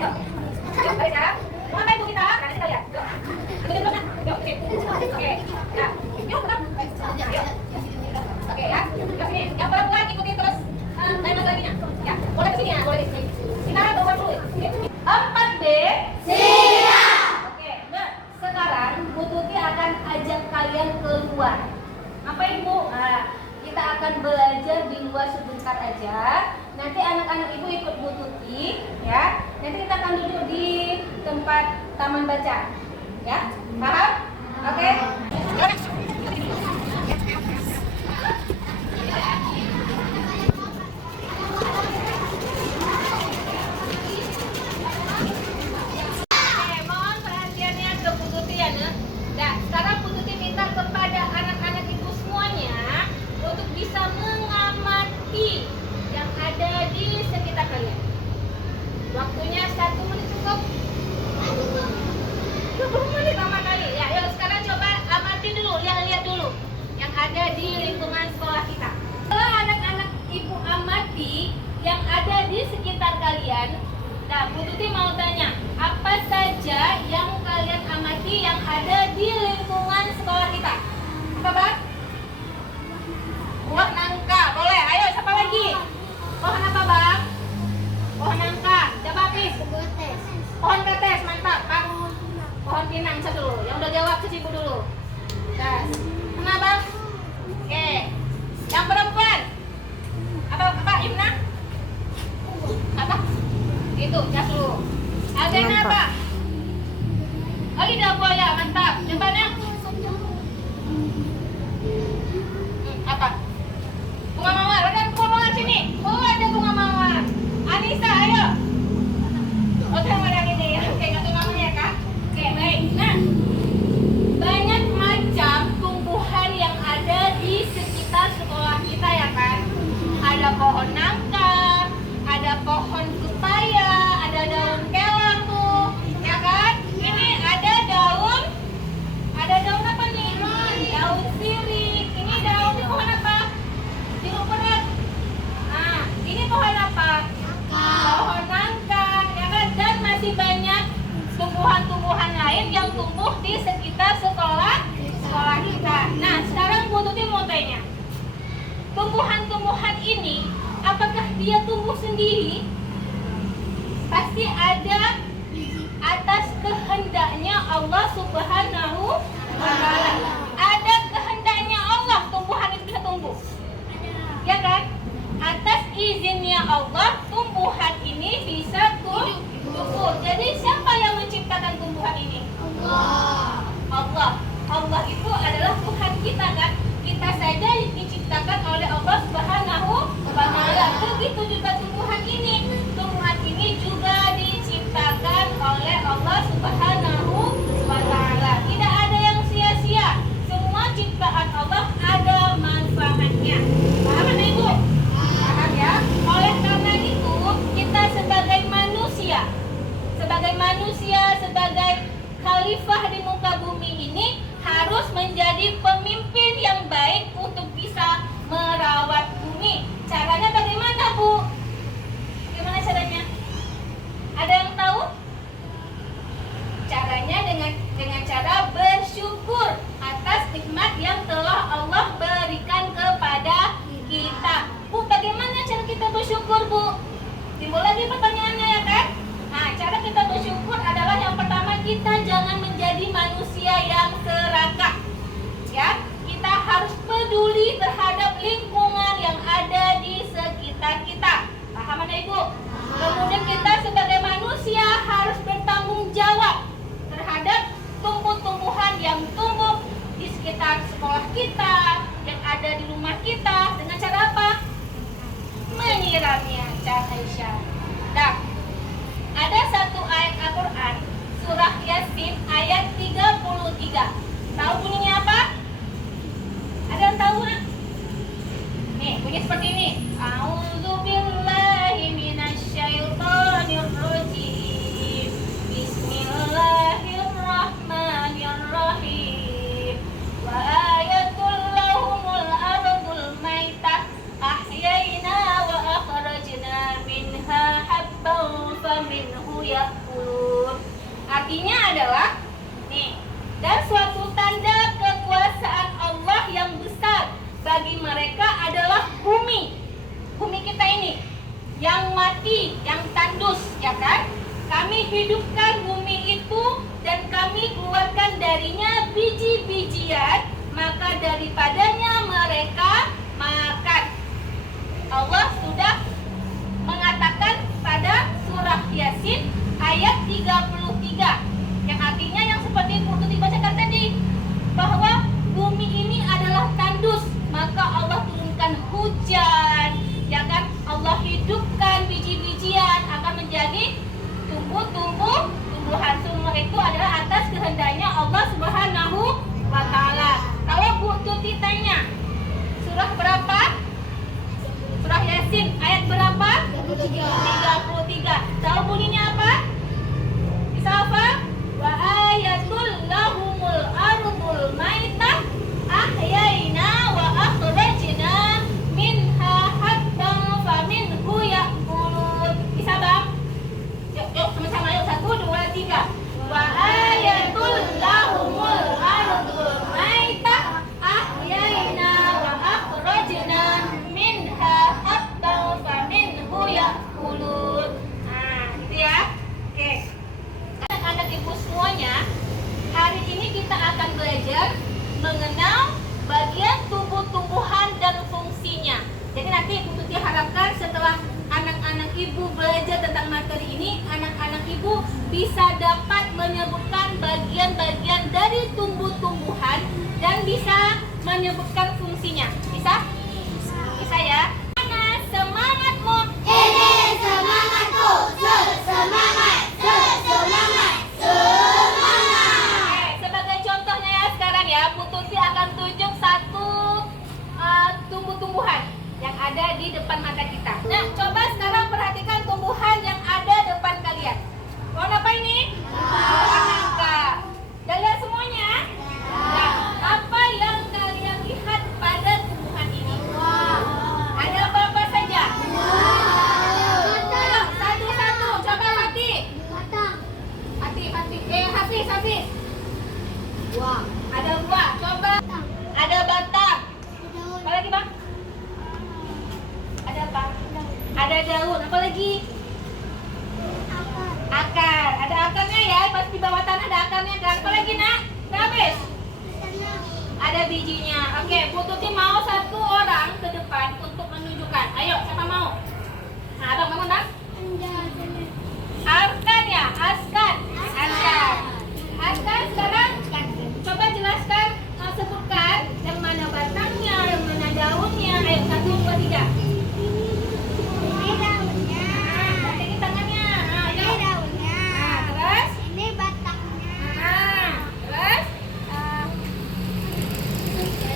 Yuk. Yuk, balik sekarang. Mau ngapain Bu kita? Nanti kita lihat. Yuk. Ikutin dulu kan? Yuk, oke. Oke. Ya. Yuk, putar. Yuk. Oke ya. Yuk sini. Yang perempuan ikutin terus lain laginya. Ya. Boleh ke sini ya, boleh di sini. Kita bawa dulu. Yuk. 4B. Siap. Oke. Nah, sekarang Bu Tuti akan ajak kalian keluar. Ngapain Bu? Nah, kita akan belajar di luar sebentar aja. Nanti anak-anak ibu ikut Bu Tuti, ya. Nanti kita akan duduk di tempat taman baca, ya. Paham? Oke. Oke, mohon perhatiannya ke Bu Tuti ya, Nek. Nah, sekarang Bu Tuti minta kepada anak-anak ibu semuanya untuk bisa mengamati yang ada di sekitar kalian. Waktunya 1 menit cukup. 20 menit lama kali. Ya, yuk sekarang coba amati dulu, lihat dulu yang ada di lingkungan sekolah kita. Kalau anak-anak ibu amati yang ada di sekitar kalian, nah Bu Tuti mau tanya, apa saja yang kalian amati yang ada di lingkungan sekolah kita? Apa Bang? Buah nangka, boleh. Ayo, siapa lagi? Pohon apa Bang? Pohon nangka. Coba Pis. Pohon kates, mantap. Bang. Pohon pinang satu. Yang udah jawab Cici Bu dulu. Das. Kenapa? Oke. Yang perempuan. Apa Imna? Apa? Itu, jas dulu. Agena apa? Oh, lidah buaya, mantap. Coba Nek. Apa? Bunga mawar, ada bunga mawar sini. Oh, ada bunga mawar. Anissa, ayo. Oke, yang ini ya. Oke, nggak tahu namanya ya, Kak? Oke, baik. Nah, banyak macam tumbuhan yang ada di sekitar sekolah kita ya kan? Ada pohon nangka, ada pohon pepaya, ada daun kelak tuh, ya kan? Ini ada daun apa nih? Daun sirih. Ini daun pohon apa? Jeruk berat. Nah, ini pohon apa? Pohon nangka, ya kan? Dan masih banyak tumbuhan-tumbuhan lain yang tumbuh di sekitar sekolah kita. Nah, sekarang Bu Tuti mau tanya, tumbuhan-tumbuhan ini, apakah dia tumbuh sendiri? Pasti ada atas kehendaknya Allah Subhanahu wa Ta'ala. Ada kehendaknya Allah tumbuhan itu bisa tumbuh. Ya kan? Atas izinnya Allah tumbuhan ini bisa tumbuh. Jadi siapa yang menciptakan tumbuhan ini? Allah itu adalah Tuhan kita kan? Kita saja diciptakan oleh Allah Subhanahu wa Ta'ala. Begitu juga tumbuhan ini. Tumbuhan ini juga diciptakan oleh Allah Subhanahu wa Ta'ala. Tidak ada yang sia-sia. Semua ciptaan Allah ada manfaatnya. Paham kan Ibu? Paham ya? Oleh karena itu, kita sebagai manusia, sebagai khalifah di muka bumi ini harus menjadi pemimpin yang baik untuk bisa merawat bumi. Caranya bagaimana, Bu? Gimana caranya? Ada yang tahu? Caranya dengan cara bersyukur atas nikmat yang telah Allah berikan kepada kita. Bu, bagaimana cara kita bersyukur, Bu? Timbul lagi pertanyaannya ya kan? Nah, cara kita bersyukur adalah yang pertama, kita jangan menjadi manusia yang serakah. Ya, kita harus peduli terhadap lingkungan yang ada di sekitar kita. Paham Anda Ibu? Kemudian kita sebagai manusia harus bertanggung jawab terhadap tumbuh-tumbuhan yang tumbuh di sekitar sekolah kita, yang ada di rumah kita. Dengan cara apa? Menyiramnya, Cak Aisyah. Nah, ada satu ayat Al-Quran, surah Yasin ayat 33. Tahu bunyinya apa? Ada yang tahu nggak? Nih, bunyi seperti ini. A'udzubillahi minasyaitonirrajim. Bismillahirrahmanirrahim. Wa ayatul lahumul ardul maitah ahyayna wa akhrajna minha ya'kulun. Artinya adalah nih, dan suatu tanda kekuasaan Allah yang besar bagi mereka adalah bumi. Bumi kita ini yang mati, yang tandus, ya kan? Kami hidupkan bumi itu dan kami keluarkan darinya biji-bijian, maka daripadanya mereka makan. Allah sudah mengatakan pada surah Yasin ayat 33, yang artinya yang seperti Putu dibacakan tadi, bahwa bumi ini adalah tandus, maka Allah turunkan hujan, ya kan? Allah hidupkan biji-bijian akan menjadi tumbuhan. Semua itu adalah atas kehendaknya Allah Subhanahu wa Ta'ala. Kalau Bu Tuti tanya, surah berapa? Surah Yasin ayat berapa? 33. Tahu bunyinya apa? Bisa apa? Wa ayatul lahumul ardul maitah ahyaina wa akhrajna minha habban faminhu ya'kulun. Bisa Bang? Yuk sama-sama yuk. 1, 2, 3. Wa ayatul lahumul ardul maitah ahyaina wa akhrajna minha habban faminhu ya'kulun. Nah, gitu ya. Oke. Anak-anak ibu semuanya, hari ini kita akan belajar mengenal bagian tumbuh-tumbuhan dan fungsinya. Jadi nanti Ibu Tuti harapkan setelah anak-anak ibu belajar tentang materi ini, anak-anak ibu bisa dapat menyebutkan bagian-bagian dari tumbuh-tumbuhan dan bisa menyebutkan fungsinya. Bisa? Bisa ya? Mana semangatmu? Ini semangatku. Semangat. Semangat. Semangat. Sebagai contohnya ya sekarang ya, Bu Tuti akan tunjuk satu tumbuh-tumbuhan yang ada di depan mata kita. Nah, coba sekarang perhatikan tumbuhan yang ada depan kalian. Warna apa ini? Nangka. Udah lihat semuanya? Nah, apa yang kalian lihat pada tumbuhan ini? Ada apa-apa saja? Ayo, satu-satu. Coba Fatih. Hafiz. Wah. Ada buah. Coba. Ada batang. Apa lagi Bang? Ada apa? Ada daun. Apa lagi? Akar. Ada akarnya ya. Pas di bawah tanah ada akarnya kan. Apa lagi nak? Udah habis? Ada bijinya. Oke, Bu Tuti mau satu orang ke depan untuk menunjukkan. Ayo, siapa mau? Nah, Abang bangun Bang. Arkan ya? Askan. Askan sekarang coba jelaskan, sebutkan yang mana batangnya, yang mana daunnya. Ayo, 1, 2, 3. Ini daunnya. Ini tangannya. Ini daunnya. Terus? Ini batangnya. Terus?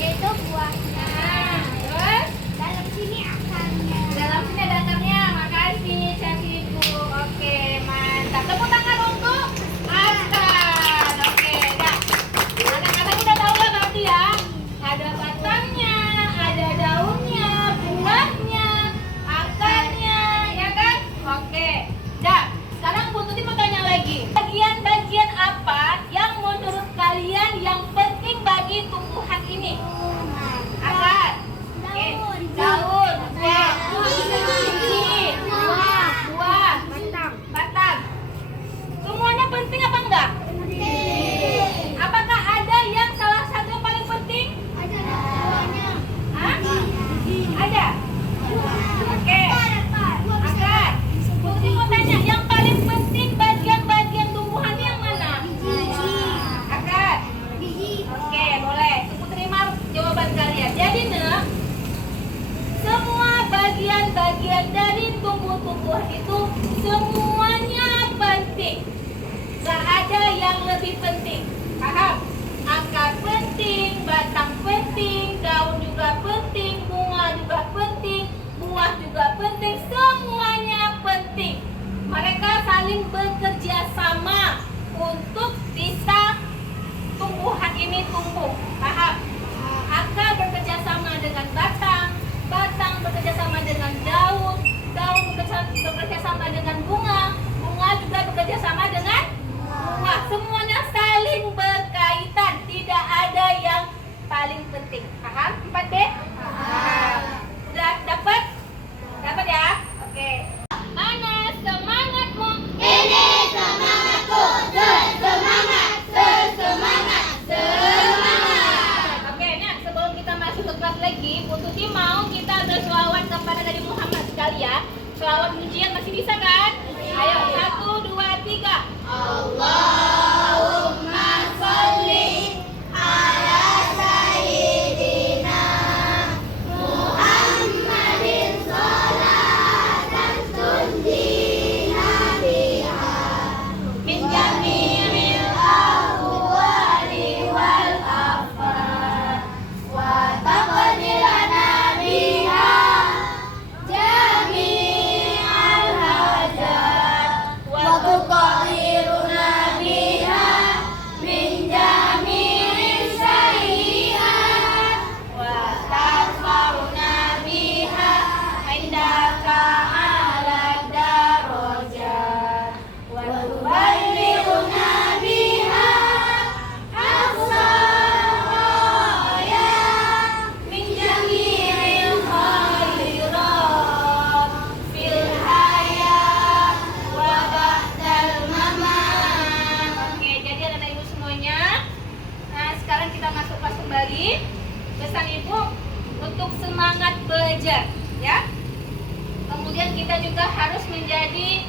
Itu buahnya. Terus? Dalam sini akarnya. Dalam sini ada akarnya. Makasih, Cakiku. Oke, mantap. Tepuk tangan untuk Askan. Oke, dah. Anak-anak udah tahu ya berarti ya. Ada batangnya, ada daunnya, buahnya, akarnya, ya kan? Oke. Dah. Sekarang Bu Tuti mau tanya lagi. Bagian-bagian apa yang menurut kalian yang penting bagi tumbuhan ini? Akar. Oke. Daun. Buah. Biji. Buah. Batang. Semuanya penting apa enggak? Apakah ada yang salah satu yang paling penting? Ada daunnya. Hah? Ada? Oke. Akar. Putri mau tanya, yang paling penting bagian-bagian tumbuhan yang mana? Akar. Oke, boleh. Ibu terima jawaban kalian. Jadi, Nek, semua bagian-bagian dari tumbuh-tumbuhan itu semuanya penting. Gak ada yang lebih penting. Paham? Akar penting, batang penting, daun juga penting, bunga juga penting, buah juga penting, semuanya penting. Mereka saling bekerja sama untuk bisa tumbuhan ini tumbuh. Paham? Akar bekerja sama dengan batang, batang bekerja sama dengan daun, daun bekerja sama dengan bunga, bunga juga bekerja Masih bisa kan? Ayo, 1, 2, 3. Allahumma sholli ala sayyidina Muhammadin sholatan tunjina biha min jami'il ahwali wal afat wa taqdi lana biha jami'al hajat wa tuqahhiruna biha min jami'is sayyi'at wa tarfa'una biha indaka ala darajat wa tuballighuna biha aqsa ghayat min jami'il khairat fil hayat wa ba'dal mamat. Oke, jadi anak ibu semuanya. Nah, sekarang kita masuk kelas kembali. Pesan ibu untuk semangat belajar, ya. Kemudian kita juga harus menjadi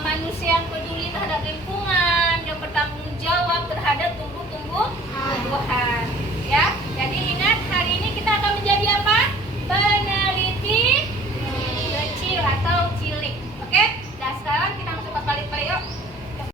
manusia yang peduli terhadap lingkungan, yang bertanggung jawab terhadap tumbuh-tumbuhan.